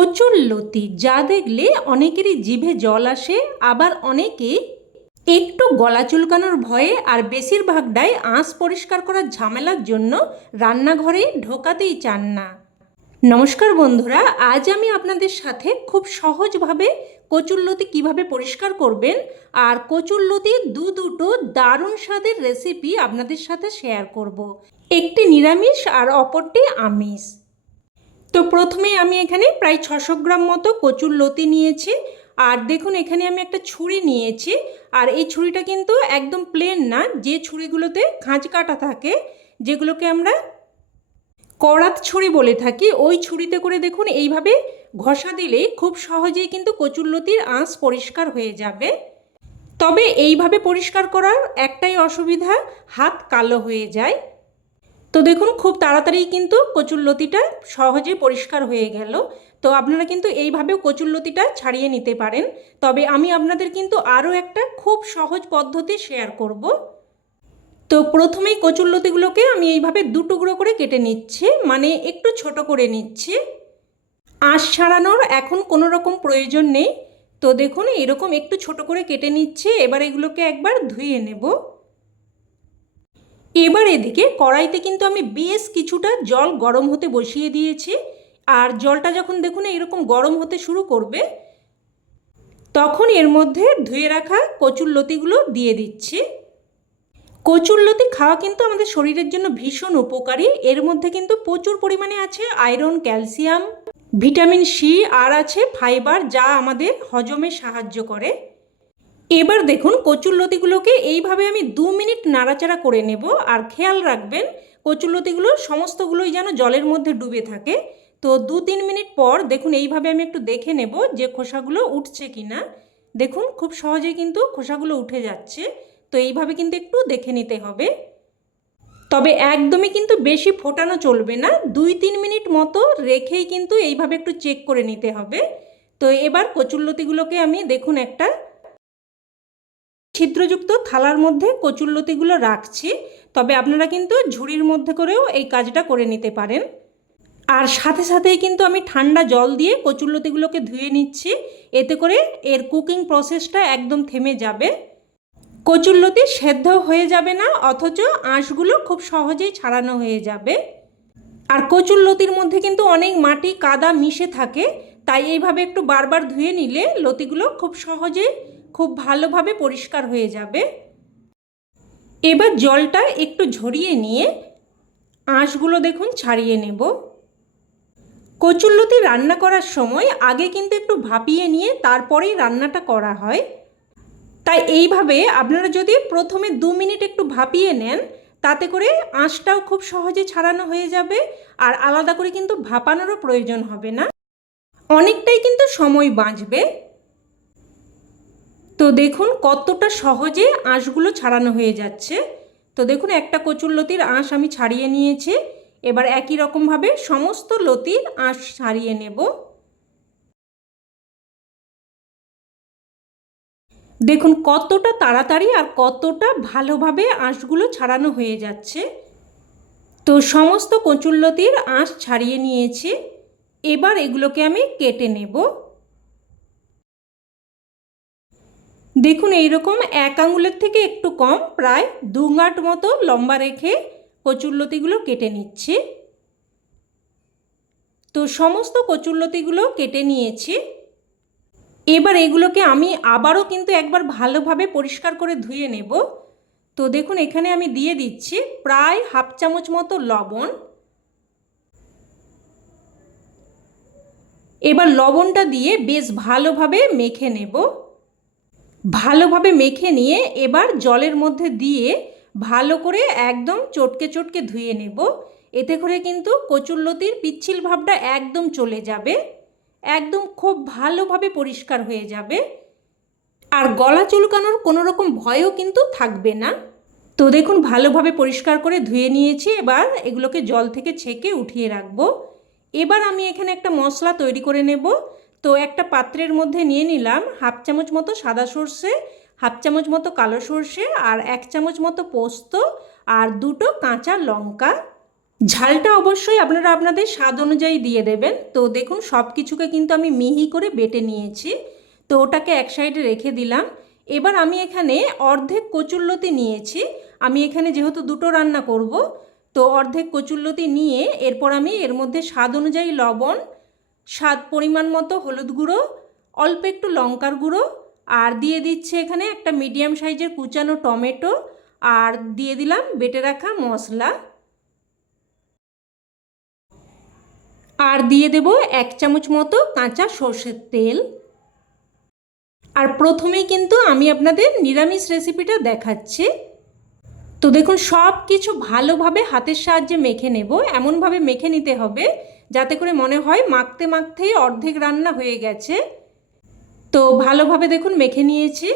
কচুর লতি, যা দেখলে অনেকেরই জিভে জল আসে, আবার অনেকে একটু গলা চুলকানোর ভয়ে আর বেশিরভাগটাই আঁশ পরিষ্কার করার ঝামেলার জন্য রান্নাঘরে ঢোকাতেই চান না নমস্কার বন্ধুরা, আজ আমি আপনাদের সাথে খুব সহজভাবে কচুরলতি কীভাবে পরিষ্কার করবেন আর কচুরলতির দু দুটো দারুণ স্বাদের রেসিপি আপনাদের সাথে শেয়ার করব। একটি নিরামিষ আর অপরটি আমিষ তো প্রথমে আমি এখানে প্রায় ছশো গ্রাম মতো কচুর লতি নিয়েছি। আর দেখুন, এখানে আমি একটা ছুরি নিয়েছি। আর এই ছুরিটা কিন্তু একদম প্লেন না, যে ছুরিগুলোতে খাঁজ কাটা থাকে, যেগুলোকে আমরা করাত ছুরি বলে থাকি, ওই ছুরিতে করে দেখুন, এইভাবে ঘষা দিলেই খুব সহজেই কিন্তু কচুরলতির আঁশ পরিষ্কার হয়ে যাবে। তবে এইভাবে পরিষ্কার করার একটাই অসুবিধা, হাত কালো হয়ে যায়। তো দেখুন, খুব তাড়াতাড়ি কিন্তু কচুরলতিটা সহজে পরিষ্কার হয়ে গেল। তো আপনারা কিন্তু এইভাবেও কচুরলতিটা ছাড়িয়ে নিতে পারেন। তবে আমি আপনাদের কিন্তু আরও একটা খুব সহজ পদ্ধতি শেয়ার করব। তো প্রথমেই কচুরলতিগুলোকে আমি এইভাবে দু টুকরো করে কেটে নিচ্ছি মানে একটু ছোট করে নিচ্ছি। আঁশ ছাড়ানোর এখন কোনো রকম প্রয়োজন নেই। তো দেখুন, এরকম একটু ছোট করে কেটে নিচ্ছে, এবার এগুলোকে একবার ধুয়ে নেব। এবার এদিকে কড়াইতে কিন্তু আমি বেশ কিছুটা জল গরম হতে বসিয়ে দিয়েছি। আর জলটা যখন দেখুন এরকম গরম হতে শুরু করবে, তখন এর মধ্যে ধুয়ে রাখা কচুর লতিগুলো দিয়ে দিচ্ছি। কচুর লতি খাওয়া কিন্তু আমাদের শরীরের জন্য ভীষণ উপকারী। এর মধ্যে কিন্তু প্রচুর পরিমাণে আছে আয়রন, ক্যালসিয়াম, ভিটামিন সি, আর আছে ফাইবার যা আমাদের হজমে সাহায্য করে। এবার দেখুন কচুরলতিগুলোকে এইভাবে আমি দু মিনিট নাড়াচাড়া করে নেব। আর খেয়াল রাখবেন কচুরলতিগুলো সমস্তগুলোই যেন জলের মধ্যে ডুবে থাকে। তো দু তিন মিনিট পর দেখুন এইভাবে আমি একটু দেখে নেব যে খোসাগুলো উঠছে কি না দেখুন খুব সহজেই কিন্তু খোসাগুলো উঠে যাচ্ছে। তো এইভাবে কিন্তু একটু দেখে নিতে হবে। তবে একদমই কিন্তু বেশি ফোটানো চলবে না। দুই তিন মিনিট মতো রেখেই কিন্তু এইভাবে একটু চেক করে নিতে হবে। তো এবার কচুরলতিগুলোকে আমি দেখুন একটা ছিদ্রযুক্ত থালার মধ্যে কচুরলতিগুলো রাখছি, তবে আপনারা কিন্তু ঝুড়ির মধ্যে করেও এই কাজটা করে নিতে পারেন। আর সাথে সাথেই কিন্তু আমি ঠান্ডা জল দিয়ে কচুরলতিগুলোকে ধুয়ে নিচ্ছি, এতে করে এর কুকিং প্রসেসটা একদম থেমে যাবে। কচুরলতি সেদ্ধ হয়ে যাবে না, অথচ আঁশগুলো খুব সহজেই ছাড়ানো হয়ে যাবে। আর কচুরলতির মধ্যে কিন্তু অনেক মাটি কাদা মিশে থাকে, তাই এইভাবে একটু বারবার ধুয়ে নিলে লতিগুলো খুব সহজে খুব ভালোভাবে পরিষ্কার হয়ে যাবে। এবার জলটা একটু ঝরিয়ে নিয়ে আঁশগুলো দেখুন ছাড়িয়ে নেব। কচুরলতি রান্না করার সময় আগে কিন্তু একটু ভাপিয়ে নিয়ে তারপরেই রান্নাটা করা হয়। তাই এইভাবে আপনারা যদি প্রথমে দু মিনিট একটু ভাপিয়ে নেন, তাতে করে আঁশটাও খুব সহজে ছাড়ানো হয়ে যাবে আর আলাদা করে কিন্তু ভাপানোরও প্রয়োজন হবে না। অনেকটাই কিন্তু সময় বাঁচবে। তো দেখুন কতটা সহজে আঁশগুলো ছাড়ানো হয়ে যাচ্ছে। তো দেখুন একটা কচুর লতির আঁশ আমি ছাড়িয়ে নিয়েছি। এবার একই রকমভাবে সমস্ত লতির আঁশ ছাড়িয়ে নেব। দেখুন কতটা তাড়াতাড়ি আর কতটা ভালোভাবে আঁশগুলো ছাড়ানো হয়ে যাচ্ছে। তো সমস্ত কচুরলতির আঁশ ছাড়িয়ে নিয়েছি। এবার এগুলোকে আমি কেটে নেব। দেখুন, এইরকম এক আঙুলের থেকে একটু কম, প্রায় দু মতো লম্বা রেখে কচুরলতিগুলো কেটে নিচ্ছি। তো সমস্ত কচুরলতিগুলো কেটে নিয়েছি। এবার এগুলোকে আমি আবারও কিন্তু একবার ভালোভাবে পরিষ্কার করে ধুয়ে নেব। তো দেখুন, এখানে আমি দিয়ে দিচ্ছি প্রায় হাফ চামচ মতো লবণ। এবার লবণটা দিয়ে বেশ ভালোভাবে মেখে নেব। ভালোভাবে মেখে নিয়ে এবার জলের মধ্যে দিয়ে ভালো করে একদম চটকে চটকে ধুয়ে নেব। এতে করে কিন্তু কচুরলতির পিচ্ছিল ভাবটা একদম চলে যাবে। একদম খুব ভালোভাবে পরিষ্কার হয়ে যাবে। আর গলা চুলকানোর কোনো রকম ভয়ও কিন্তু থাকবে না। তো দেখুন, ভালোভাবে পরিষ্কার করে ধুয়ে নিয়েছি। এবার এগুলোকে জল থেকে ছেঁকে উঠিয়ে রাখব। এবার আমি এখানে একটা মশলা তৈরি করে নেব। তো একটা পাত্রের মধ্যে নিয়ে নিলাম হাফ চামচ মতো সাদা সর্ষে, হাফ চামচ মতো কালো সর্ষে আর এক চামচ মতো পোস্ত আর দুটো কাঁচা লঙ্কা। ঝালটা অবশ্যই আপনারা আপনাদের স্বাদ অনুযায়ী দিয়ে দেবেন। তো দেখুন সব কিছুকে কিন্তু আমি মিহি করে বেটে নিয়েছি। তো ওটাকে এক সাইডে রেখে দিলাম। এবার আমি এখানে অর্ধেক কচুরলতি নিয়েছি। আমি এখানে যেহেতু দুটো রান্না করব, তো অর্ধেক কচুরলতি নিয়ে এরপর আমি এর মধ্যে স্বাদ অনুযায়ী লবণ স্বাদ পরিমাণ মতো হলুদ গুঁড়ো, অল্প একটু লঙ্কার গুঁড়ো, আর দিয়ে দিচ্ছে এখানে একটা মিডিয়াম সাইজের কুচানো টমেটো, আর দিয়ে দিলাম বেটে রাখা মশলা। আর দিয়ে দেব এক চামচ মতো কাঁচা সর্ষের তেল। আর প্রথমেই কিন্তু আমি আপনাদের নিরামিষ রেসিপিটা দেখাচ্ছি। তো দেখুন সব কিছু ভালোভাবে হাতের সাহায্যে মেখে নেব। এমনভাবে মেখে নিতে হবে যাতে করে মনে হয় মাখতে মাখতেই অর্ধেক রান্না হয়ে গেছে। তো ভালোভাবে দেখুন মেখে নিয়েছি।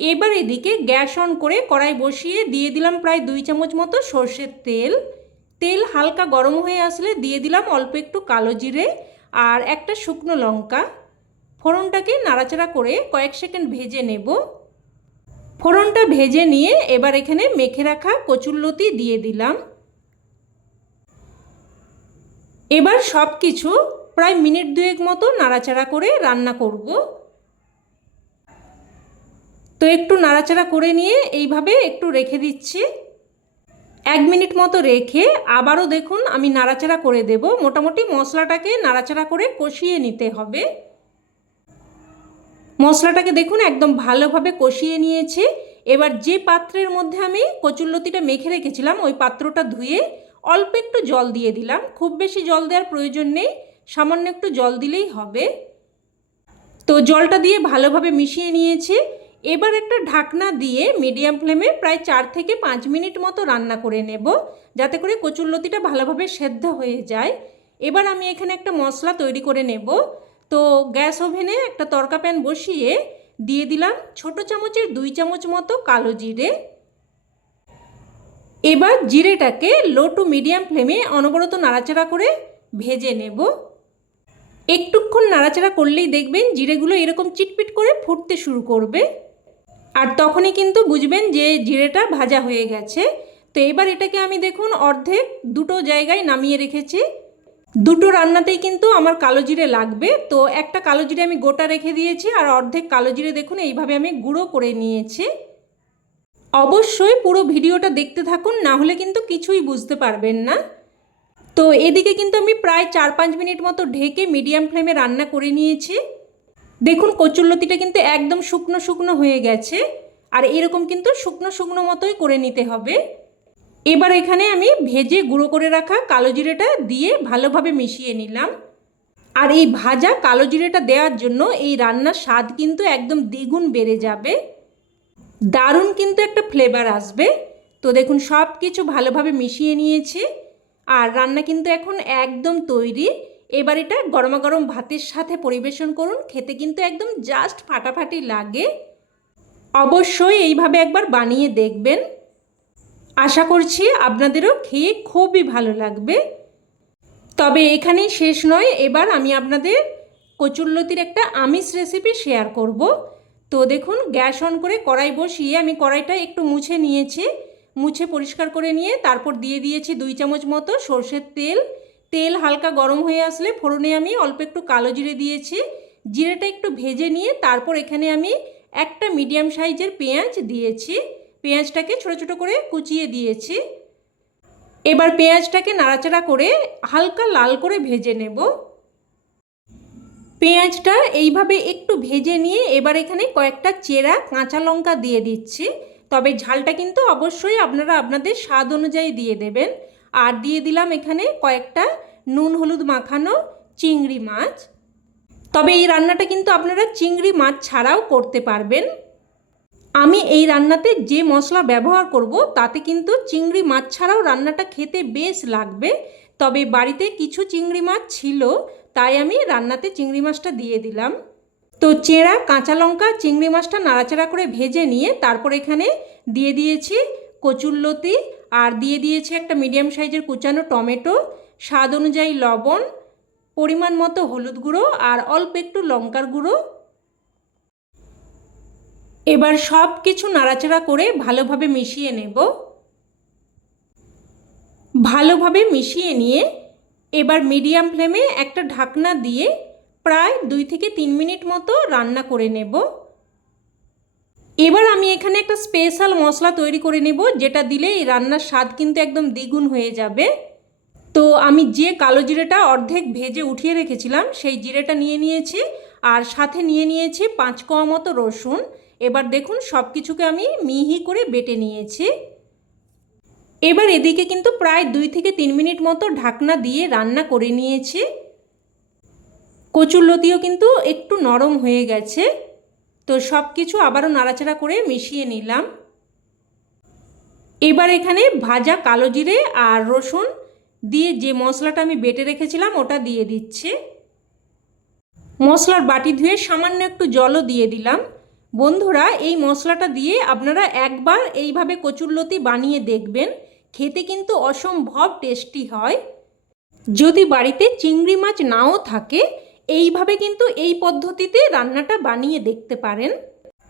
এবার এদিকে গ্যাস অন করে কড়াই বসিয়ে দিয়ে দিলাম প্রায় দুই চামচ মতো সর্ষের তেল। তেল হালকা গরম হয়ে আসলে দিয়ে দিলাম অল্প একটু কালো জিরে আর একটা শুকনো লঙ্কা। ফোড়নটাকে নাড়াচাড়া করে কয়েক সেকেন্ড ভেজে নেব। ফোড়নটা ভেজে নিয়ে এবার এখানে মেখে রাখা কচুরলতি দিয়ে দিলাম। এবার সব কিছু প্রায় মিনিট দুয়েক মতো নাড়াচাড়া করে রান্না করব। তো একটু নাড়াচাড়া করে নিয়ে এইভাবে একটু রেখে দিচ্ছি। এক মিনিট মতো রেখে আবারও দেখুন আমি নাড়াচাড়া করে দেব। মোটামুটি মশলাটাকে নাড়াচাড়া করে কষিয়ে নিতে হবে। মশলাটাকে দেখুন একদম ভালোভাবে কষিয়ে নিয়েছে। এবার যে পাত্রের মধ্যে আমি কচুরলতিটা মেখে রেখেছিলাম, ওই পাত্রটা ধুয়ে অল্প একটু জল দিয়ে দিলাম। খুব বেশি জল দেওয়ার প্রয়োজন নেই। সামান্য একটু জল দিলেই হবে। তো জলটা দিয়ে ভালোভাবে মিশিয়ে নিয়েছে। এবার একটা ঢাকনা দিয়ে মিডিয়াম ফ্লেমে প্রায় চার থেকে পাঁচ মিনিট মতো রান্না করে নেব, যাতে করে কচুরলতিটা ভালোভাবে সেদ্ধ হয়ে যায়। এবার আমি এখানে একটা মশলা তৈরি করে নেব। তো গ্যাস ওভেনে একটা তরকা প্যান বসিয়ে দিয়ে দিলাম ছোট চামচের দুই চামচ মতো কালো জিরে। এবার জিরেটাকে লো টু মিডিয়াম ফ্লেমে অনবরত নাড়াচাড়া করে ভেজে নেব। একটুক্ষণ নাড়াচাড়া করলেই দেখবেন জিরেগুলো এরকম চিটপিট করে ফুটতে শুরু করবে। আর তখনই কিন্তু বুঝবেন যে জিরেটা ভাজা হয়ে গেছে। তো এবার এটাকে আমি দেখুন অর্ধেক দুটো জায়গায় নামিয়ে রেখেছি। দুটো রান্নাতেই কিন্তু আমার কালো জিরে লাগবে। তো একটা কালো জিরে আমি গোটা রেখে দিয়েছি আর অর্ধেক কালো জিরে দেখুন এইভাবে আমি গুঁড়ো করে নিয়েছি। অবশ্যই পুরো ভিডিওটা দেখতে থাকুন, না হলে কিন্তু কিছুই বুঝতে পারবেন না। তো এদিকে কিন্তু আমি প্রায় চার পাঁচ মিনিট মতো ঢেকে মিডিয়াম ফ্লেমে রান্না করে নিয়েছি। দেখুন, কচুরলতিটা কিন্তু একদম শুকনো শুকনো হয়ে গেছে, আর এরকম কিন্তু শুকনো শুকনো মতোই করে নিতে হবে। এবার এখানে আমি ভেজে গুঁড়ো করে রাখা কালো জিরেটা দিয়ে ভালোভাবে মিশিয়ে নিলাম। আর এই ভাজা কালো জিরেটা দেওয়ার জন্য এই রান্নার স্বাদ কিন্তু একদম দ্বিগুণ বেড়ে যাবে। দারুণ কিন্তু একটা ফ্লেভার আসবে। তো দেখুন সব কিছু ভালোভাবে মিশিয়ে নিয়েছে। আর রান্না কিন্তু এখন একদম তৈরি। এবার এটা গরমা গরম ভাতের সাথে পরিবেশন করুন। খেতে কিন্তু একদম জাস্ট ফাটাফাটি লাগে। অবশ্যই এইভাবে একবার বানিয়ে দেখবেন। আশা করছি আপনাদেরও খেয়ে খুবই ভালো লাগবে। তবে এখানেই শেষ নয়। এবার আমি আপনাদের কচুরলতির একটা আমিষ রেসিপি শেয়ার করব। তো দেখুন, গ্যাস অন করে কড়াই বসিয়ে আমি কড়াইটা একটু মুছে নিয়েছি। মুছে পরিষ্কার করে নিয়ে তারপর দিয়ে দিয়েছি দুই চামচ মতো সর্ষের তেল। তেল হালকা গরম হয়ে আসলে ফোড়নে আমি অল্প একটু কালো জিরে দিয়েছি। জিরেটা একটু ভেজে নিয়ে তারপর এখানে আমি একটা মিডিয়াম সাইজের পেঁয়াজ দিয়েছি। পেঁয়াজটাকে ছোট ছোট করে কুচিয়ে দিয়েছি। এবার পেঁয়াজটাকে নাড়াচাড়া করে হালকা লাল করে ভেজে নেব। পেঁয়াজটা এইভাবে একটু ভেজে নিয়ে এবার এখানে কয়েকটা চেরা কাঁচা লঙ্কা দিয়ে দিচ্ছি। তবে ঝালটা কিন্তু অবশ্যই আপনারা আপনাদের স্বাদ অনুযায়ী দিয়ে দেবেন। আর দিয়ে দিলাম এখানে কয়েকটা নুন হলুদ মাখানো চিংড়ি মাছ। তবে এই রান্নাটা কিন্তু আপনারা চিংড়ি মাছ ছাড়াও করতে পারবেন। আমি এই রান্নাতে যে মশলা ব্যবহার করব, তাতে কিন্তু চিংড়ি মাছ ছাড়াও রান্নাটা খেতে বেশ লাগবে। তবে বাড়িতে কিছু চিংড়ি মাছ ছিল তাই আমি রান্নাতে চিংড়ি মাছটা দিয়ে দিলাম। তো চেরা, কাঁচা লঙ্কা, চিংড়ি মাছটা নাড়াচাড়া করে ভেজে নিয়ে তারপর এখানে দিয়ে দিয়েছি কচুরলতি আর দিয়ে দিয়েছি একটা মিডিয়াম সাইজের কুচানো টমেটো। স্বাদ অনুযায়ী লবণ, পরিমাণ মতো হলুদ গুঁড়ো আর অল্প একটু লঙ্কার গুঁড়ো। এবার সব কিছু নাড়াচাড়া করে ভালোভাবে মিশিয়ে নেব। ভালোভাবে মিশিয়ে নিয়ে এবার মিডিয়াম ফ্লেমে একটা ঢাকনা দিয়ে প্রায় দুই থেকে তিন মিনিট মতো রান্না করে নেব। এবার আমি এখানে একটা স্পেশাল মশলা তৈরি করে নেব, যেটা দিলে এই রান্নার স্বাদ কিন্তু একদম দ্বিগুণ হয়ে যাবে। তো আমি যে কালো জিরেটা অর্ধেক ভেজে উঠিয়ে রেখেছিলাম, সেই জিরেটা নিয়ে নিয়েছি আর সাথে নিয়ে নিয়েছি পাঁচ কোয়া মতো রসুন। এবার দেখুন সব কিছুকে আমি মিহি করে বেটে নিয়েছি। এবার এদিকে কিন্তু প্রায় দুই থেকে তিন মিনিট মতো ঢাকনা দিয়ে রান্না করে নিয়েছি। কচুরলতিও কিন্তু একটু নরম হয়ে গেছে। তো সব কিছু আবারও নাড়াচাড়া করে মিশিয়ে নিলাম। এবার এখানে ভাজা কালো জিরে আর রসুন দিয়ে যে মশলাটা আমি বেটে রেখেছিলাম ওটা দিয়ে দিচ্ছি। মশলার বাটি ধুয়ে সামান্য একটু জলও দিয়ে দিলাম। বন্ধুরা, এই মশলাটা দিয়ে আপনারা একবার এইভাবে কচুরলতি বানিয়ে দেখবেন। খেতে কিন্তু অসম্ভব টেস্টি হয়। যদি বাড়িতে চিংড়ি মাছ নাও থাকে, এইভাবে কিন্তু এই পদ্ধতিতে রান্নাটা বানিয়ে দেখতে পারেন।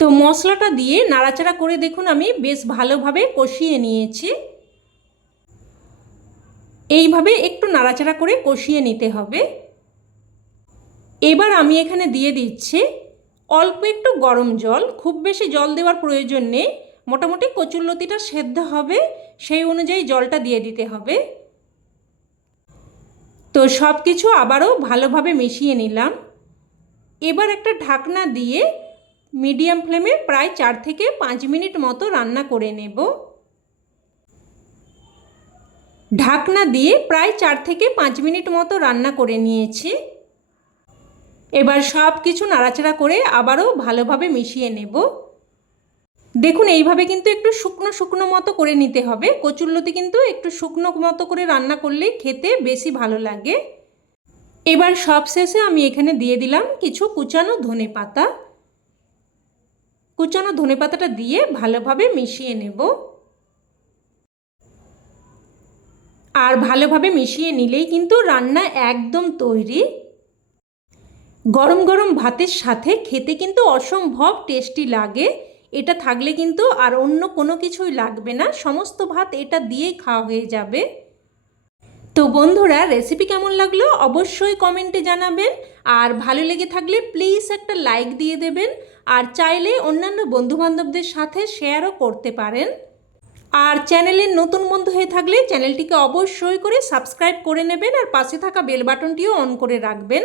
তো মশলাটা দিয়ে নাড়াচাড়া করে দেখুন, আমি বেশ ভালোভাবে কষিয়ে নিয়েছি। এইভাবে একটু নাড়াচাড়া করে কষিয়ে নিতে হবে। এবার আমি এখানে দিয়ে দিচ্ছি অল্প একটু গরম জল। খুব বেশি জল দেওয়ার প্রয়োজন নেই। মোটামুটি কচুরলতিটা সেদ্ধ হবে, সেই অনুযায়ী জলটা দিয়ে দিতে হবে। তো সব কিছু আবারও ভালোভাবে মিশিয়ে নিলাম। এবার একটা ঢাকনা দিয়ে মিডিয়াম ফ্লেমে প্রায় চার থেকে পাঁচ মিনিট মতো রান্না করে নেব। ঢাকনা দিয়ে প্রায় চার থেকে পাঁচ মিনিট মতো রান্না করে নিয়েছি। এবার সব কিছু নাড়াচাড়া করে আবারও ভালোভাবে মিশিয়ে নেব। দেখুন, এইভাবে কিন্তু একটু শুকনো শুকনো মতো করে নিতে হবে। কচুরলতি কিন্তু একটু শুকনো মতো করে রান্না করলে খেতে বেশি ভালো লাগে। এবার সব শেষে আমি এখানে দিয়ে দিলাম কিছু কুচানো ধনে পাতা। কুচানো ধনে পাতাটা দিয়ে ভালোভাবে মিশিয়ে নেব। আর ভালোভাবে মিশিয়ে নিলেই কিন্তু রান্না একদম তৈরি। গরম গরম ভাতের সাথে খেতে কিন্তু অসম্ভব টেস্টি লাগে। এটা থাকলে কিন্তু আর অন্য কোনো কিছুই লাগবে না। সমস্ত ভাত এটা দিয়েই খাওয়া হয়ে যাবে। তো বন্ধুরা রেসিপি কেমন লাগল অবশ্যই কমেন্টে জানাবেন। আর ভালো লেগে থাকলে প্লিজ একটা লাইক দিয়ে দেবেন। আর চাইলে অন্যান্য বন্ধুবান্ধবদের সাথে শেয়ারও করতে পারেন। আর চ্যানেলের নতুন বন্ধু হয়ে থাকলে চ্যানেলটিকে অবশ্যই করে সাবস্ক্রাইব করে নেবেন। আর পাশে থাকা বেল বাটনটিও অন করে রাখবেন।